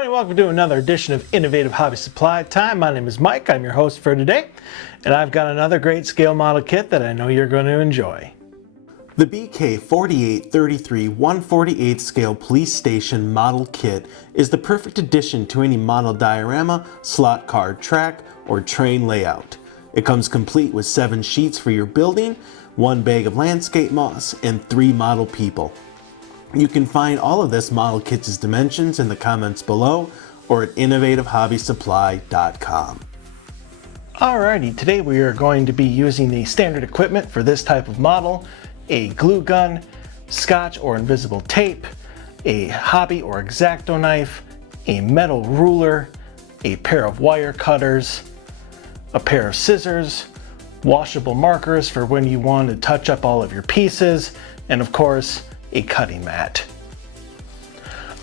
everybody, welcome to another edition of Innovative Hobby Supply Time. My name is Mike, I'm your host for today, and I've got another great scale model kit that I know you're going to enjoy. The BK4833 1/48 scale police station model kit is the perfect addition to any model diorama, slot car track, or train layout. It comes complete with 7 sheets for your building, 1 bag of landscape moss, and 3 model people. You can find all of this model kit's dimensions in the comments below or at innovativehobbysupply.com. Alrighty, today we are going to be using the standard equipment for this type of model: a glue gun, scotch or invisible tape, a hobby or X-Acto knife, a metal ruler, a pair of wire cutters, a pair of scissors, washable markers for when you want to touch up all of your pieces, and of course, a cutting mat.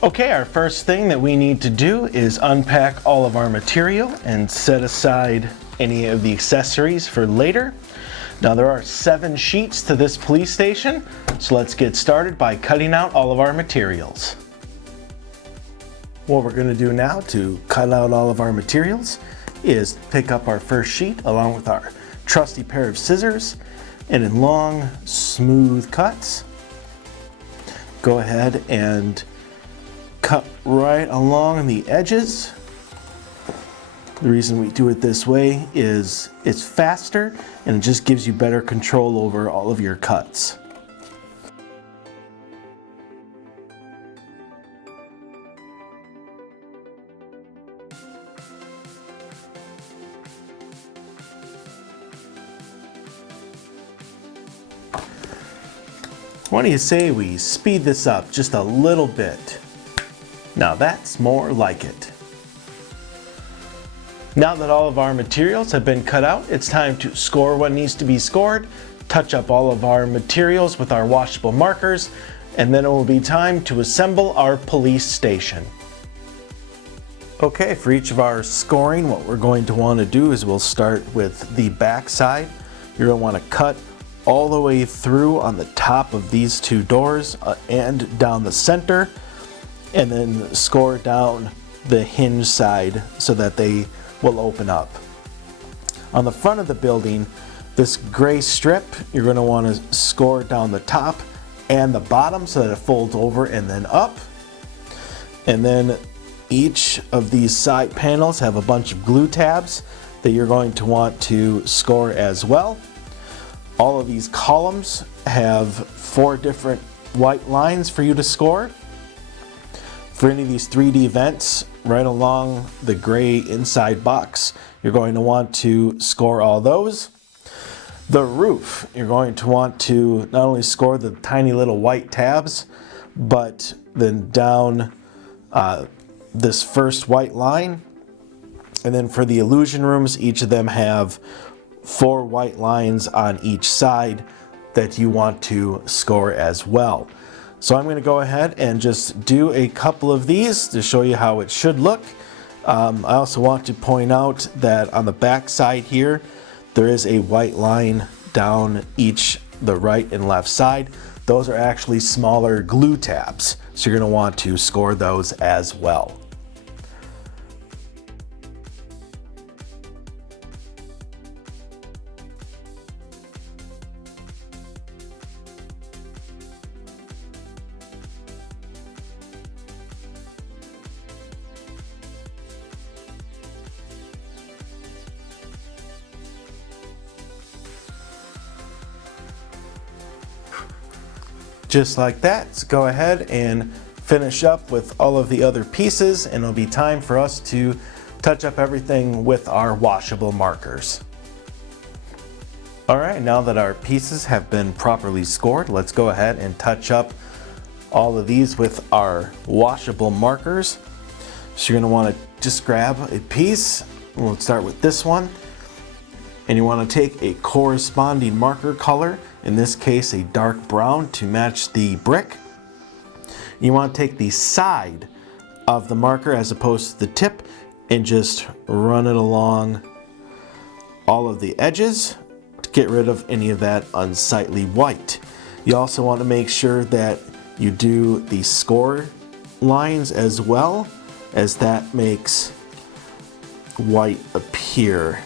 Okay, our first thing that we need to do is unpack all of our material and set aside any of the accessories for later. Now there are 7 sheets to this police station, so let's get started by cutting out all of our materials. What we're going to do now to cut out all of our materials is pick up our first sheet along with our trusty pair of scissors, and in long, smooth cuts, go ahead and cut right along the edges. The reason we do it this way is it's faster and it just gives you better control over all of your cuts. What do you say we speed this up just a little bit? Now that's more like it. Now that all of our materials have been cut out, it's time to score what needs to be scored, touch up all of our materials with our washable markers, and then it will be time to assemble our police station. Okay, for each of our scoring, what we're going to want to do is we'll start with the back side. You're going to want to cut all the way through on the top of these 2 doors and down the center, and then score down the hinge side so that they will open up. On the front of the building, this gray strip, you're going to want to score down the top and the bottom so that it folds over and then up. And then each of these side panels have a bunch of glue tabs that you're going to want to score as well. All of these columns have 4 different white lines for you to score. For any of these 3D vents, right along the gray inside box, you're going to want to score all those. The roof, you're going to want to not only score the tiny little white tabs, but then down this first white line. And then for the illusion rooms, each of them have 4 white lines on each side that you want to score as well. So I'm going to go ahead and just do a couple of these to show you how it should look. I also want to point out that on the back side here, there is a white line down the right and left side. Those are actually smaller glue tabs, so you're going to want to score those as well. Just like that, so go ahead and finish up with all of the other pieces, and it'll be time for us to touch up everything with our washable markers. Alright, now that our pieces have been properly scored, let's go ahead and touch up all of these with our washable markers. So you're going to want to just grab a piece, and we'll start with this one, and you want to take a corresponding marker color, in this case a dark brown to match the brick. You want to take the side of the marker as opposed to the tip and just run it along all of the edges to get rid of any of that unsightly white. You also want to make sure that you do the score lines as well as that makes white appear.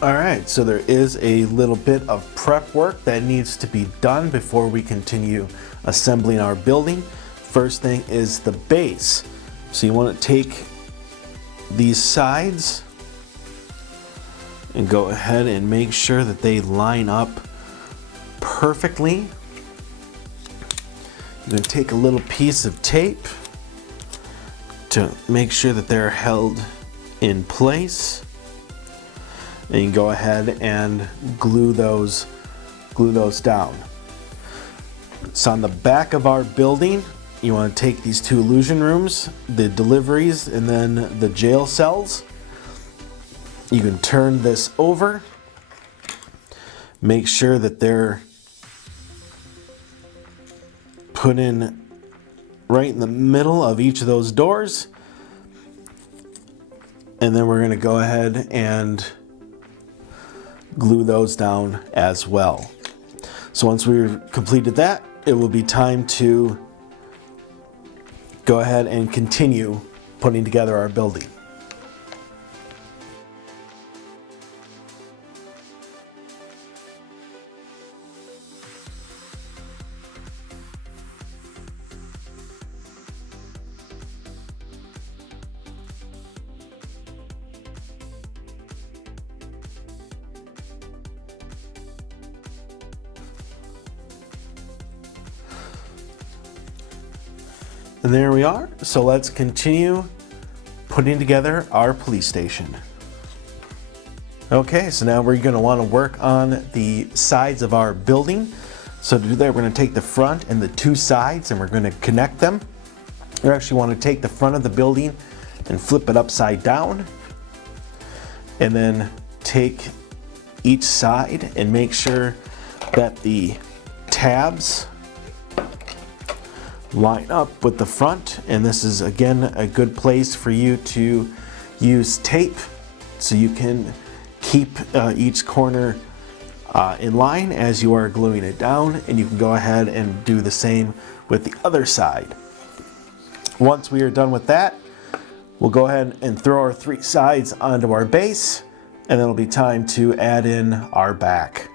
Alright, so there is a little bit of prep work that needs to be done before we continue assembling our building. First thing is the base. So you want to take these sides and go ahead and make sure that they line up perfectly. You're going to take a little piece of tape to make sure that they're held in place. And you can go ahead and glue those down. So on the back of our building, you want to take these two illusion rooms, the deliveries, and then the jail cells. You can turn this over. Make sure that they're put in right in the middle of each of those doors. And then we're going to go ahead and glue those down as well. So once we've completed that, it will be time to go ahead and continue putting together our building. And there we are. So let's continue putting together our police station. Okay, so now we're going to want to work on the sides of our building. So to do that, we're going to take the front and the two sides and we're going to connect them. You actually want to take the front of the building and flip it upside down. And then take each side and make sure that the tabs line up with the front. And this is again a good place for you to use tape so you can keep each corner in line as you are gluing it down, and you can go ahead and do the same with the other side. Once we are done with that, we'll go ahead and throw our three sides onto our base, and then it'll be time to add in our back.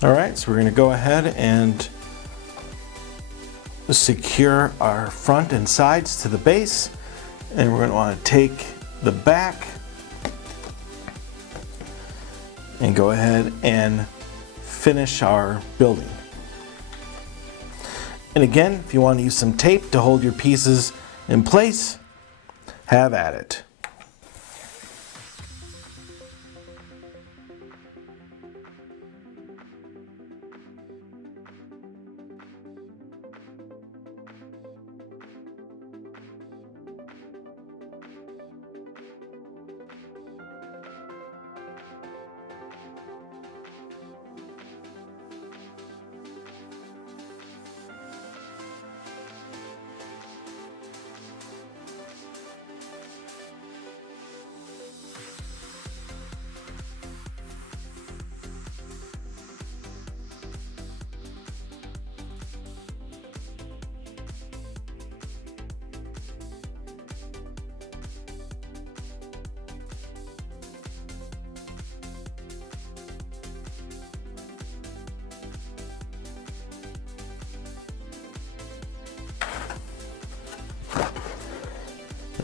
All right, so we're going to go ahead and secure our front and sides to the base, and we're going to want to take the back and go ahead and finish our building. And again, if you want to use some tape to hold your pieces in place, have at it.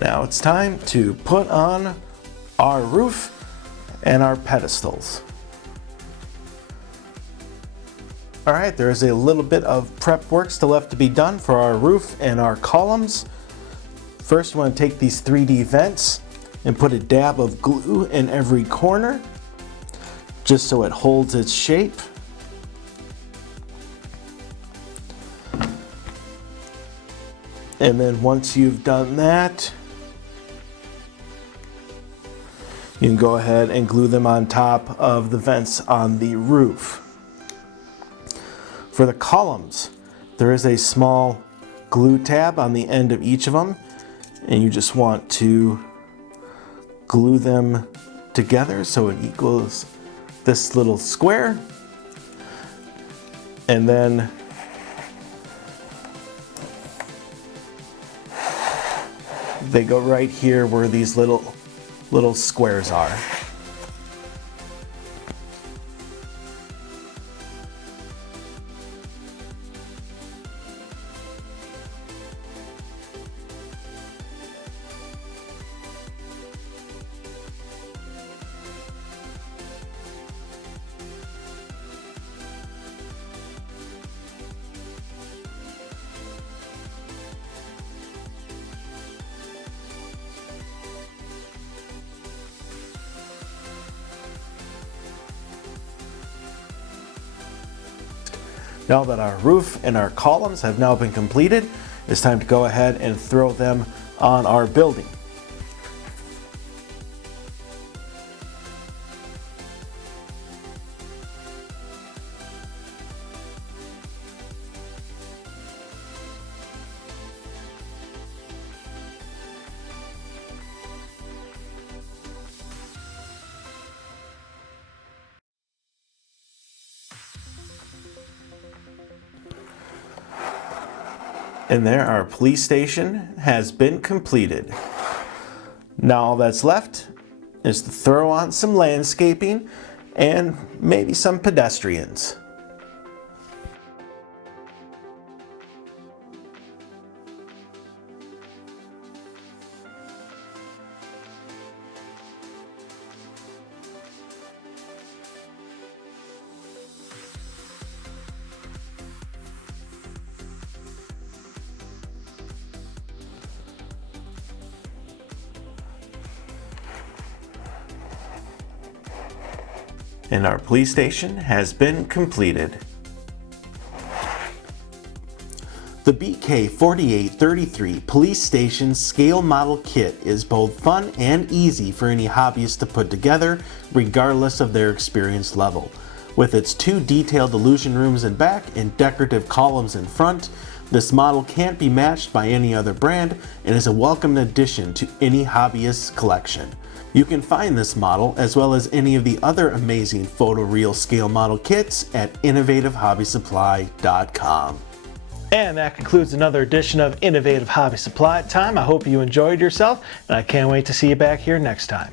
Now it's time to put on our roof and our pedestals. Alright, there is a little bit of prep work still left to be done for our roof and our columns. First, we want to take these 3D vents and put a dab of glue in every corner, just so it holds its shape. And then once you've done that, you can go ahead and glue them on top of the vents on the roof. For the columns, there is a small glue tab on the end of each of them, and you just want to glue them together so it equals this little square. And then they go right here where these little squares are. Now that our roof and our columns have now been completed, it's time to go ahead and throw them on our building. And there, our police station has been completed. Now all that's left is to throw on some landscaping and maybe some pedestrians. And our police station has been completed. The BK4833 Police Station Scale Model Kit is both fun and easy for any hobbyist to put together, regardless of their experience level. With its 2 detailed illusion rooms in back and decorative columns in front, this model can't be matched by any other brand and is a welcome addition to any hobbyist's collection. You can find this model, as well as any of the other amazing photoreal scale model kits at innovativehobbysupply.com. And that concludes another edition of Innovative Hobby Supply Time. I hope you enjoyed yourself, and I can't wait to see you back here next time.